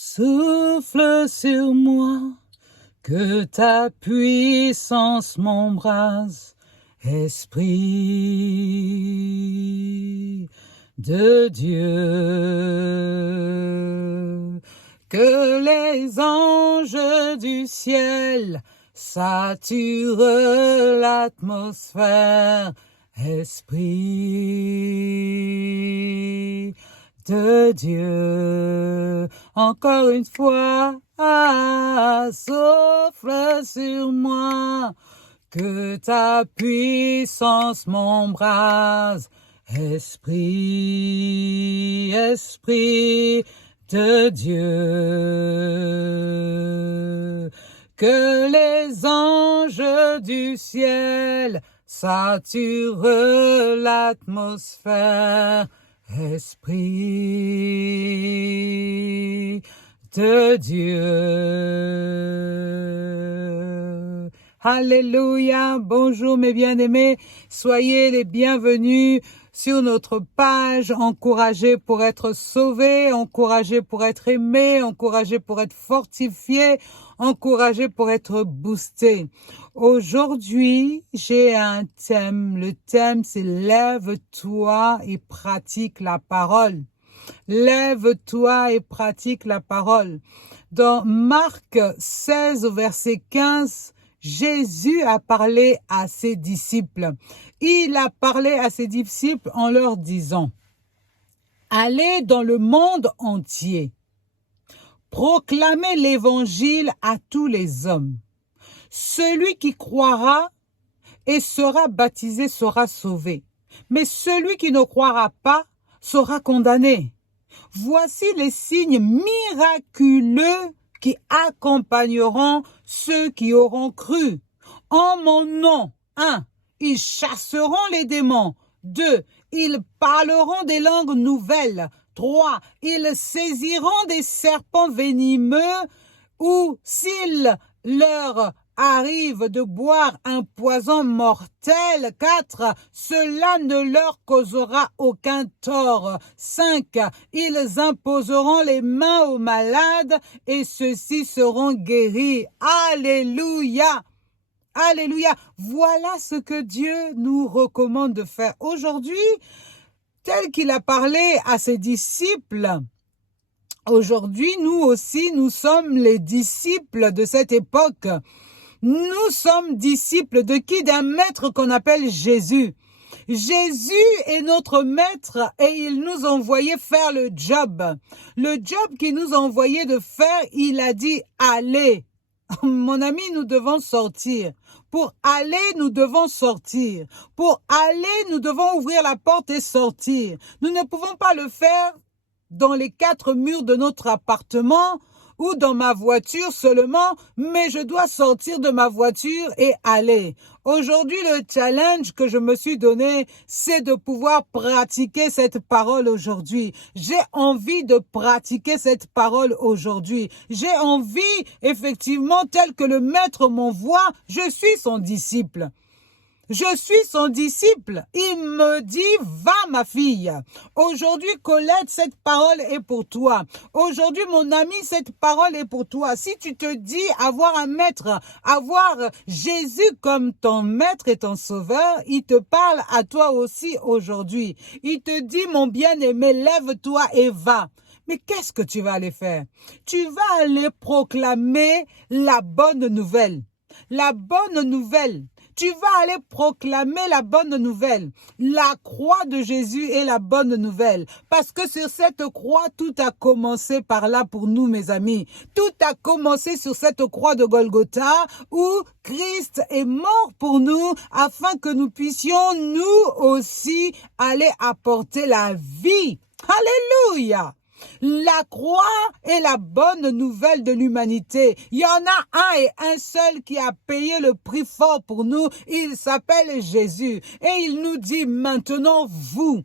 Souffle sur moi, que ta puissance m'embrase, Esprit de Dieu. Que les anges du ciel saturent l'atmosphère, Esprit de Dieu. Encore une fois, souffle sur moi, que ta puissance m'embrase, Esprit, Esprit de Dieu. Que les anges du ciel saturent l'atmosphère, Esprit de Dieu. Alléluia, bonjour mes bien-aimés, soyez les bienvenus sur notre page, encouragés pour être sauvés, encouragés pour être aimés, encouragés pour être fortifiés, encouragés pour être boostés. Aujourd'hui, j'ai un thème. Le thème, c'est « Lève-toi et pratique la parole ». Lève-toi et pratique la parole. Dans Marc 16, verset 15, Jésus a parlé à ses disciples. Il a parlé à ses disciples en leur disant « Allez dans le monde entier, proclamez l'évangile à tous les hommes. Celui qui croira et sera baptisé sera sauvé, mais celui qui ne croira pas sera condamné. Voici les signes miraculeux qui accompagneront ceux qui auront cru. En mon nom, 1. Ils chasseront les démons. 2. Ils parleront des langues nouvelles. 3. Ils saisiront des serpents venimeux, ou s'il leur arrive de boire un poison mortel. 4. Cela ne leur causera aucun tort. 5. Ils imposeront les mains aux malades et ceux-ci seront guéris. Alléluia! Alléluia! Voilà ce que Dieu nous recommande de faire aujourd'hui, tel qu'il a parlé à ses disciples. Aujourd'hui, nous aussi, nous sommes les disciples de cette époque. Nous sommes disciples de qui? D'un maître qu'on appelle Jésus. Jésus est notre maître et il nous envoyait faire le job. Le job qu'il nous envoyait de faire, il a dit « Allez ». Mon ami, nous devons sortir. Pour aller, nous devons sortir. Pour aller, nous devons ouvrir la porte et sortir. Nous ne pouvons pas le faire dans les 4 murs de notre appartement ou dans ma voiture seulement, mais je dois sortir de ma voiture et aller. Aujourd'hui, le challenge que je me suis donné, c'est de pouvoir pratiquer cette parole aujourd'hui. J'ai envie de pratiquer cette parole aujourd'hui. J'ai envie, effectivement, tel que le maître m'envoie, je suis son disciple. Je suis son disciple. Il me dit, va ma fille. Aujourd'hui, Colette, cette parole est pour toi. Aujourd'hui, mon ami, cette parole est pour toi. Si tu te dis avoir un maître, avoir Jésus comme ton maître et ton sauveur, il te parle à toi aussi aujourd'hui. Il te dit, mon bien-aimé, lève-toi et va. Mais qu'est-ce que tu vas aller faire? Tu vas aller proclamer la bonne nouvelle. La bonne nouvelle. Tu vas aller proclamer la bonne nouvelle. La croix de Jésus est la bonne nouvelle. Parce que sur cette croix, tout a commencé par là pour nous, mes amis. Tout a commencé sur cette croix de Golgotha où Christ est mort pour nous afin que nous puissions nous aussi aller apporter la vie. Alléluia! La croix est la bonne nouvelle de l'humanité. Il y en a un et un seul qui a payé le prix fort pour nous. Il s'appelle Jésus. Et il nous dit maintenant, vous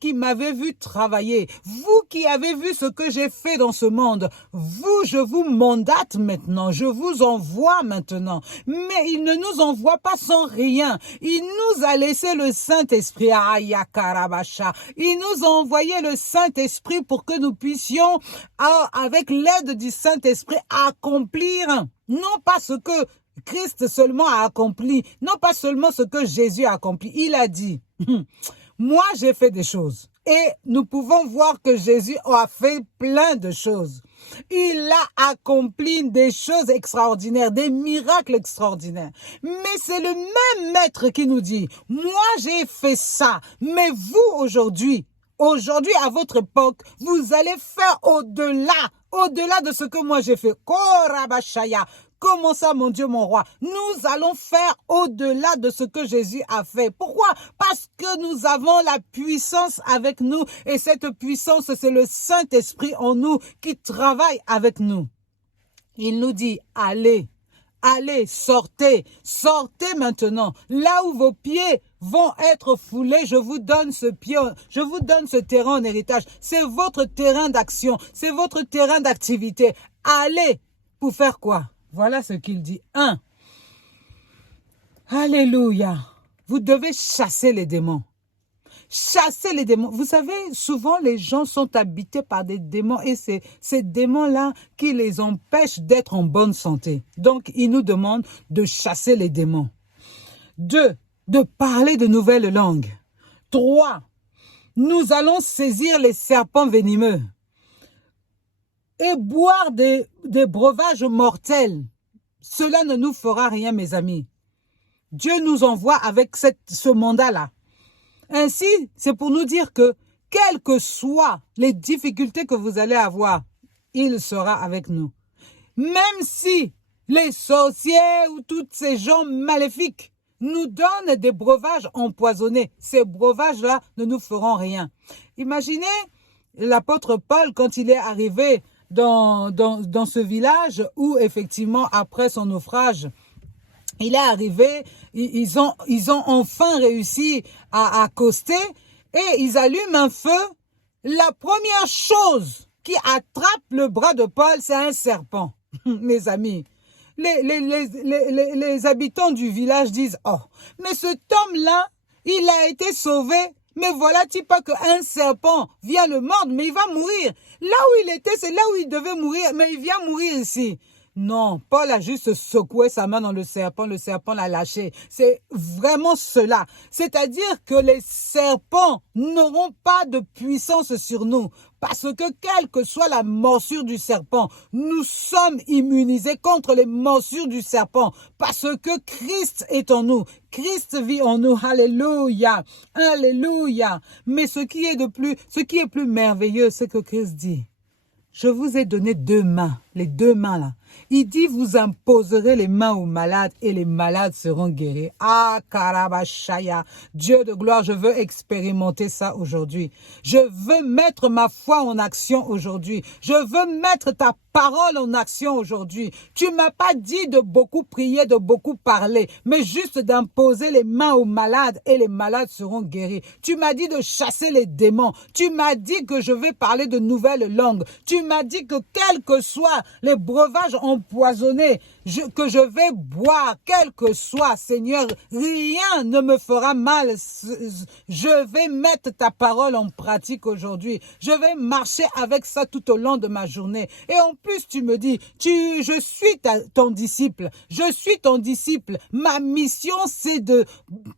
qui m'avez vu travailler, vous qui avez vu ce que j'ai fait dans ce monde, vous, je vous mandate maintenant, je vous envoie maintenant. Mais il ne nous envoie pas sans rien. Il nous a laissé le Saint-Esprit. Il nous a envoyé le Saint-Esprit pour pour que nous puissions, avec l'aide du Saint-Esprit, accomplir non pas ce que Christ seulement a accompli, non pas seulement ce que Jésus a accompli. Il a dit, moi j'ai fait des choses. Et nous pouvons voir que Jésus a fait plein de choses. Il a accompli des choses extraordinaires, des miracles extraordinaires. Mais c'est le même maître qui nous dit, moi j'ai fait ça, mais vous aujourd'hui, à votre époque, vous allez faire au-delà de ce que moi j'ai fait. Korabashaya. Comment ça, mon Dieu, mon roi? Nous allons faire au-delà de ce que Jésus a fait. Pourquoi? Parce que nous avons la puissance avec nous. Et cette puissance, c'est le Saint-Esprit en nous qui travaille avec nous. Il nous dit, allez, sortez maintenant. Là où vos pieds vont être foulés, je vous donne ce terrain en héritage. C'est votre terrain d'action, c'est votre terrain d'activité. Allez, pour faire quoi? Voilà ce qu'il dit. 1. Alléluia. Vous devez chasser les démons. Chasser les démons. Vous savez, souvent les gens sont habités par des démons et c'est ces démons-là qui les empêchent d'être en bonne santé. Donc, il nous demande de chasser les démons. 2. De parler de nouvelles langues. 3. Nous allons saisir les serpents venimeux et boire des breuvages mortels. Cela ne nous fera rien, mes amis. Dieu nous envoie avec ce mandat-là. Ainsi, c'est pour nous dire que, quelles que soient les difficultés que vous allez avoir, il sera avec nous. Même si les sorciers ou tous ces gens maléfiques nous donnent des breuvages empoisonnés, ces breuvages-là ne nous feront rien. Imaginez l'apôtre Paul quand il est arrivé dans ce village où effectivement après son naufrage, il est arrivé, ils ont enfin réussi à accoster et ils allument un feu. La première chose qui attrape le bras de Paul, c'est un serpent, mes amis. Les habitants du village disent, oh, mais cet homme-là, il a été sauvé. Mais voilà-t-il pas qu'un serpent vient le mordre, mais il va mourir. Là où il était, c'est là où il devait mourir, mais il vient mourir ici. Non, Paul a juste secoué sa main dans le serpent l'a lâché. C'est vraiment cela. C'est-à-dire que les serpents n'auront pas de puissance sur nous. Parce que quelle que soit la morsure du serpent, nous sommes immunisés contre les morsures du serpent. Parce que Christ est en nous. Christ vit en nous. Alléluia. Alléluia. Mais ce qui est plus merveilleux, c'est que Christ dit, je vous ai donné 2 mains, les 2 mains là. Il dit, vous imposerez les mains aux malades et les malades seront guéris. Ah, Karabashaya, Dieu de gloire, je veux expérimenter ça aujourd'hui. Je veux mettre ma foi en action aujourd'hui. Je veux mettre ta parole en action aujourd'hui. Tu m'as pas dit de beaucoup prier, de beaucoup parler, mais juste d'imposer les mains aux malades et les malades seront guéris. Tu m'as dit de chasser les démons. Tu m'as dit que je vais parler de nouvelles langues. Tu m'as dit que quels que soient les breuvages empoisonnés que je vais boire, quel que soit, Seigneur, rien ne me fera mal. Je vais mettre ta parole en pratique aujourd'hui. Je vais marcher avec ça tout au long de ma journée. Et en plus, tu me dis, je suis ton disciple. Je suis ton disciple. Ma mission, c'est de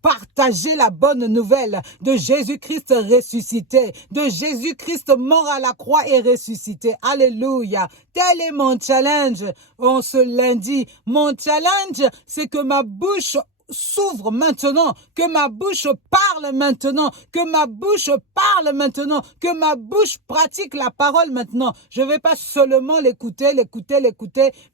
partager la bonne nouvelle de Jésus-Christ ressuscité, de Jésus-Christ mort à la croix et ressuscité. Alléluia. Tel est mon challenge en ce lundi. Mon challenge, c'est que ma bouche s'ouvre maintenant, que ma bouche parle maintenant, que ma bouche parle maintenant, que ma bouche pratique la parole maintenant. Je ne vais pas seulement l'écouter,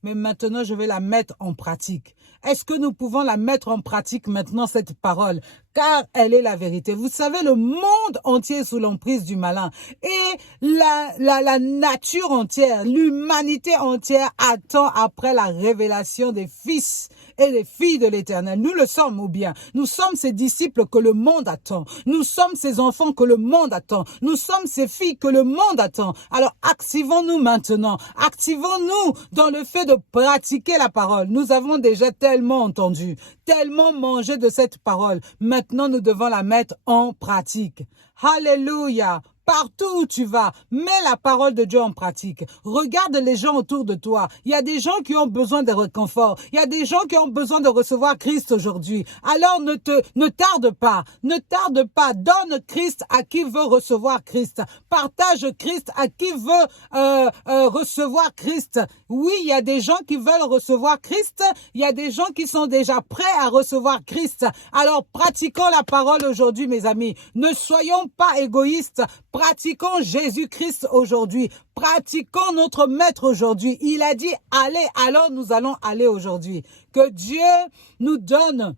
mais maintenant je vais la mettre en pratique. Est-ce que nous pouvons la mettre en pratique maintenant, cette parole? Car elle est la vérité. Vous savez, le monde entier est sous l'emprise du malin. Et la nature entière, l'humanité entière attend après la révélation des fils et des filles de l'Éternel. Nous le sommes, ou bien nous sommes ces disciples que le monde attend. Nous sommes ces enfants que le monde attend. Nous sommes ces filles que le monde attend. Alors activons-nous maintenant. Activons-nous dans le fait de pratiquer la parole. Nous avons déjà tellement entendu, tellement mangé de cette parole. Maintenant, nous devons la mettre en pratique. Alléluia. Partout où tu vas, mets la parole de Dieu en pratique. Regarde les gens autour de toi. Il y a des gens qui ont besoin de réconfort. Il y a des gens qui ont besoin de recevoir Christ aujourd'hui. Alors ne tarde pas. Ne tarde pas. Donne Christ à qui veut recevoir Christ. Partage Christ à qui veut recevoir Christ. Oui, il y a des gens qui veulent recevoir Christ. Il y a des gens qui sont déjà prêts à recevoir Christ. Alors pratiquons la parole aujourd'hui, mes amis. Ne soyons pas égoïstes. Pratiquons Jésus-Christ aujourd'hui. Pratiquons notre Maître aujourd'hui. Il a dit allez, alors nous allons aller aujourd'hui. Que Dieu nous donne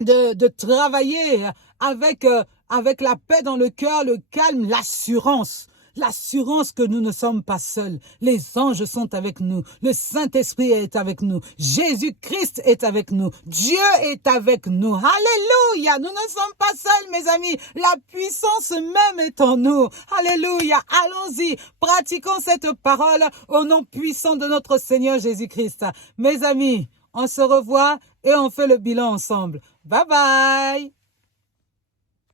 de travailler avec la paix dans le cœur, le calme, l'assurance. L'assurance que nous ne sommes pas seuls. Les anges sont avec nous. Le Saint-Esprit est avec nous. Jésus-Christ est avec nous. Dieu est avec nous. Alléluia. Nous ne sommes pas seuls, mes amis. La puissance même est en nous. Alléluia. Allons-y. Pratiquons cette parole au nom puissant de notre Seigneur Jésus-Christ. Mes amis, on se revoit et on fait le bilan ensemble. Bye bye.